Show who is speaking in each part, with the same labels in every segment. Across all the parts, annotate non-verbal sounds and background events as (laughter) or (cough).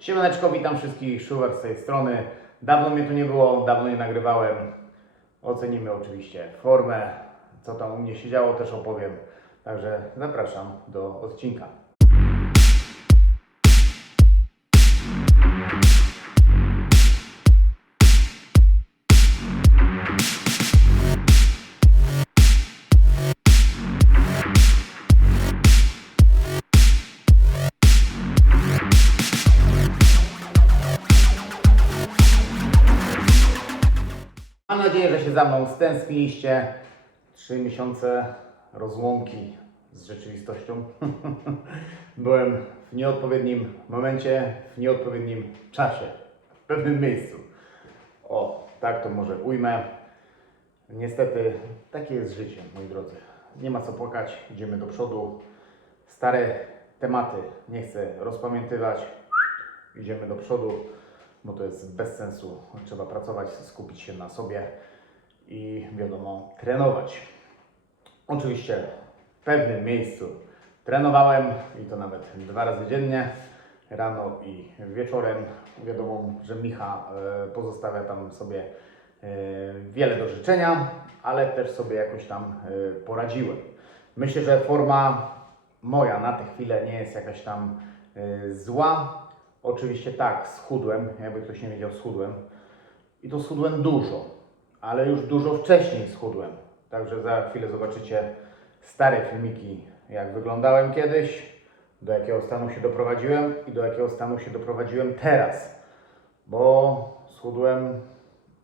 Speaker 1: Siemaneczko, witam wszystkich, Szuwer z tej strony. Dawno mnie tu nie było, dawno nie nagrywałem. Ocenimy oczywiście formę, co tam u mnie się działo, też opowiem. Także zapraszam do odcinka. Za mną stęskniliście. Trzy miesiące rozłąki z rzeczywistością. (laughs) Byłem w nieodpowiednim momencie, w nieodpowiednim czasie, w pewnym miejscu. O, tak to może ujmę. Niestety, takie jest życie, moi drodzy. Nie ma co płakać, idziemy do przodu. Stare tematy nie chcę rozpamiętywać. Idziemy do przodu, bo to jest bez sensu. Trzeba pracować, skupić się na sobie i wiadomo, trenować. Oczywiście w pewnym miejscu trenowałem i to nawet dwa razy dziennie, rano i wieczorem. Wiadomo, że Micha e, pozostawia tam sobie e, wiele do życzenia, ale też sobie jakoś tam e, poradziłem. Myślę, że forma moja na tę chwilę nie jest jakaś tam zła. Oczywiście tak, schudłem, jakby ktoś nie wiedział, schudłem. I to schudłem dużo, ale już dużo wcześniej schudłem. Także za chwilę zobaczycie stare filmiki, jak wyglądałem kiedyś, do jakiego stanu się doprowadziłem i do jakiego stanu się doprowadziłem teraz. Bo schudłem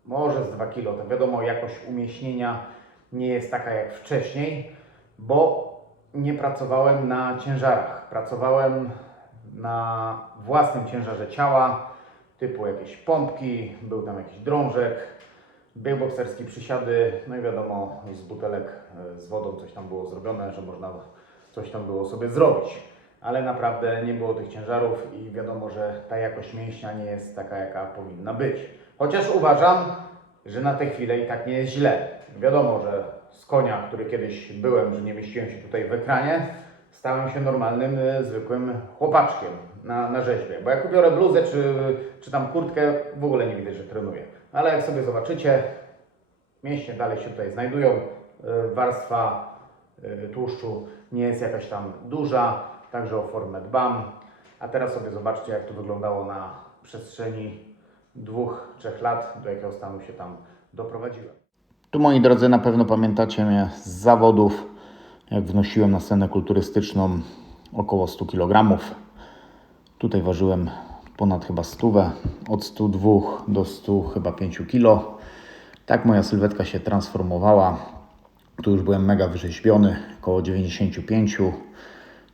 Speaker 1: może z 2 kilo. To wiadomo, jakość umieśnienia nie jest taka jak wcześniej, bo nie pracowałem na ciężarach. Pracowałem na własnym ciężarze ciała, typu jakieś pompki, był tam jakiś drążek, bieg bokserski, przysiady, no i wiadomo, z butelek e, z wodą coś tam było zrobione, że można coś tam było sobie zrobić. Ale naprawdę nie było tych ciężarów i wiadomo, że ta jakość mięśnia nie jest taka, jaka powinna być. Chociaż uważam, że na tę chwilę i tak nie jest źle. Wiadomo, że z konia, który kiedyś byłem, że nie mieściłem się tutaj w ekranie, stałem się normalnym, e, zwykłym chłopaczkiem na, na rzeźbie. Bo jak ubiorę bluzę czy, czy tam kurtkę, w ogóle nie widać, że trenuję. Ale jak sobie zobaczycie, mięśnie dalej się tutaj znajdują. e, Warstwa e, tłuszczu nie jest jakaś tam duża, także o formę dbam. A teraz sobie zobaczcie, jak to wyglądało na przestrzeni dwóch, trzech lat, do jakiego stanu się tam doprowadziłem. Tu, moi drodzy, na pewno pamiętacie mnie z zawodów, jak wnosiłem na scenę kulturystyczną około 100 kg. Tutaj ważyłem ponad chyba 100, od 102 do 100 chyba 5 kg. Tak moja sylwetka się transformowała. Tu już byłem mega wyrzeźbiony, około 95.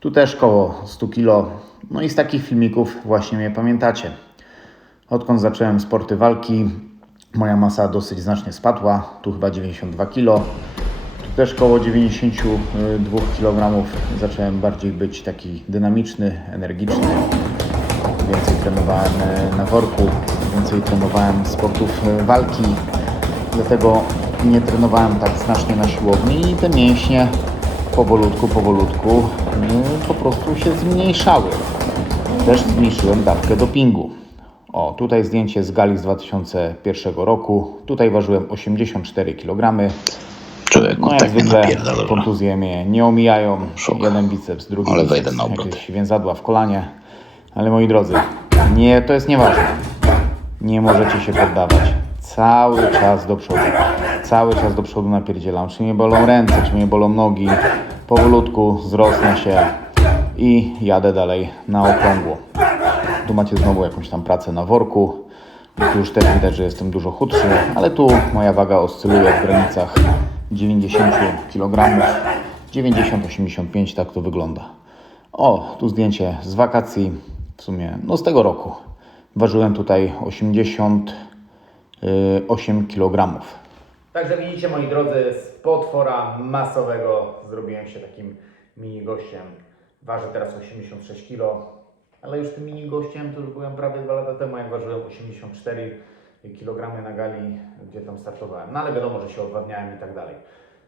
Speaker 1: Tu też koło 100 kg. No i z takich filmików właśnie mnie pamiętacie. Odkąd zacząłem sporty walki, moja masa dosyć znacznie spadła. Tu chyba 92 kg. Tu też koło 92 kg. Zacząłem bardziej być taki dynamiczny, energiczny. Więcej trenowałem e, na worku, więcej trenowałem sportów e, walki. Dlatego nie trenowałem tak znacznie na siłowni i te mięśnie powolutku, powolutku e, po prostu się zmniejszały. Też zmniejszyłem dawkę dopingu. O, tutaj zdjęcie z gali z 2001 roku. Tutaj ważyłem 84 kg.
Speaker 2: Człowieku,
Speaker 1: No jak
Speaker 2: tak
Speaker 1: zwykle
Speaker 2: napierdala.
Speaker 1: kontuzje mnie nie omijają.
Speaker 2: Szok.
Speaker 1: Jeden biceps, drugi
Speaker 2: Ale
Speaker 1: biceps,
Speaker 2: wejdę na
Speaker 1: jakieś więzadła w kolanie. Ale moi drodzy, nie, to jest nieważne. Nie możecie się poddawać. Cały czas do przodu. Cały czas do przodu napierdzielam. Czy mnie bolą ręce, czy mnie bolą nogi. Powolutku wzrosnę się i jadę dalej na okrągło. Tu macie znowu jakąś tam pracę na worku. Tu już też widać, że jestem dużo chudszy, ale tu moja waga oscyluje w granicach 90 kg. 90-85, tak to wygląda. O, tu zdjęcie z wakacji, w sumie no z tego roku. Ważyłem tutaj 88 kg. Także widzicie moi drodzy, z potwora masowego zrobiłem się takim mini gościem. Waży teraz 86 kg, ale już tym mini gościem to już byłem prawie dwa lata temu, jak ważyłem 84 kg na gali, gdzie tam startowałem. No ale wiadomo, że się odwadniałem i tak dalej.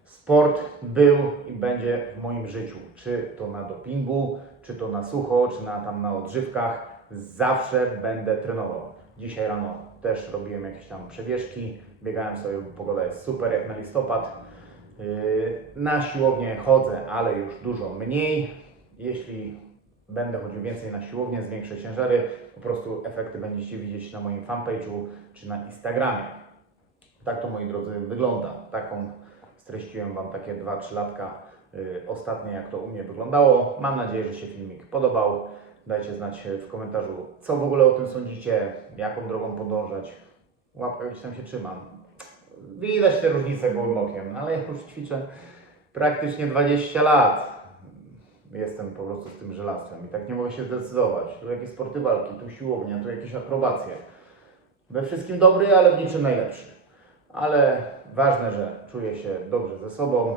Speaker 1: Sport był i będzie w moim życiu. Czy to na dopingu, czy to na sucho, czy na, tam na odżywkach. zawsze będę trenował. Dzisiaj rano też robiłem jakieś tam przebieżki, biegałem sobie, pogoda jest super jak na listopad. Yy, Na siłownię chodzę, ale już dużo mniej. Jeśli będę chodził więcej na siłownię, zwiększę ciężary, po prostu efekty będziecie widzieć na moim fanpage'u czy na Instagramie. Tak to moi drodzy wygląda. Taką streściłem Wam takie 2-3 latka y, ostatnie, jak to u mnie wyglądało. Mam nadzieję, że się filmik podobał. Dajcie znać w komentarzu, co w ogóle o tym sądzicie, jaką drogą podążać. Łapka gdzieś tam się trzymam. Widać te różnice gołym okiem, ale ja już ćwiczę praktycznie 20 lat. Jestem po prostu z tym żelastwem i tak nie mogę się zdecydować. Tu jakieś sporty walki, tu siłownia, tu jakieś akrobacje. We wszystkim dobry, ale w niczym najlepszy. Ale ważne, że czuję się dobrze ze sobą.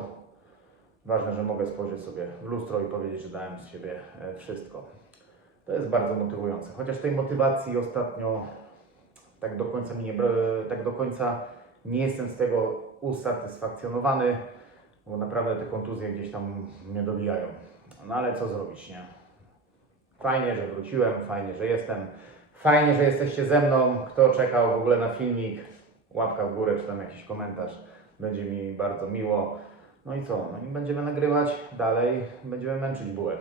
Speaker 1: Ważne, że mogę spojrzeć sobie w lustro i powiedzieć, że dałem z siebie e, wszystko. To jest bardzo motywujące. Chociaż tej motywacji ostatnio tak do końca mi nie, bra- tak do końca nie jestem z tego usatysfakcjonowany, bo naprawdę te kontuzje gdzieś tam mnie dobijają. No ale co zrobić, nie? Fajnie, że wróciłem, fajnie, że jestem. Fajnie, że jesteście ze mną. Kto czekał w ogóle na filmik, łapka w górę czy tam jakiś komentarz. Będzie mi bardzo miło. No i co? No i będziemy nagrywać dalej. Będziemy męczyć bułę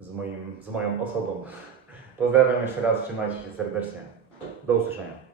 Speaker 1: z, moim, z moją osobą. (laughs) Pozdrawiam jeszcze raz, trzymajcie się serdecznie. Do usłyszenia.